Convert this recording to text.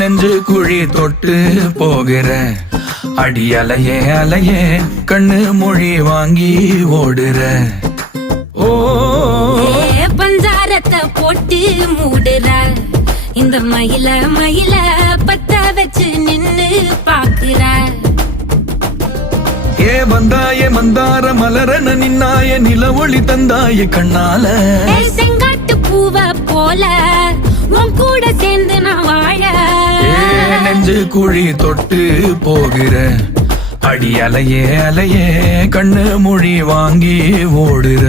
நெஞ்சு குழி தொட்டு போகிற அடி அலையே அலையே கண்ணு மொழி வாங்கி ஓடுற. ஓ பஞ்சாரத்தை போட்டு மூடுற இந்த மயில மயில பத்த வச்சு நின்னு பாக்குற. ஏ வந்தாய மந்தார மலரன நின்னாய நில ஒளி தந்தாய கண்ணால. செங்காட்டு பூவ போல உன் கூட சேர்ந்து நான் வாழ. நெஞ்சு குழி தொட்டு போகிற அடி அலையே அலையே கண்ணு மொழி வாங்கி ஓடுற.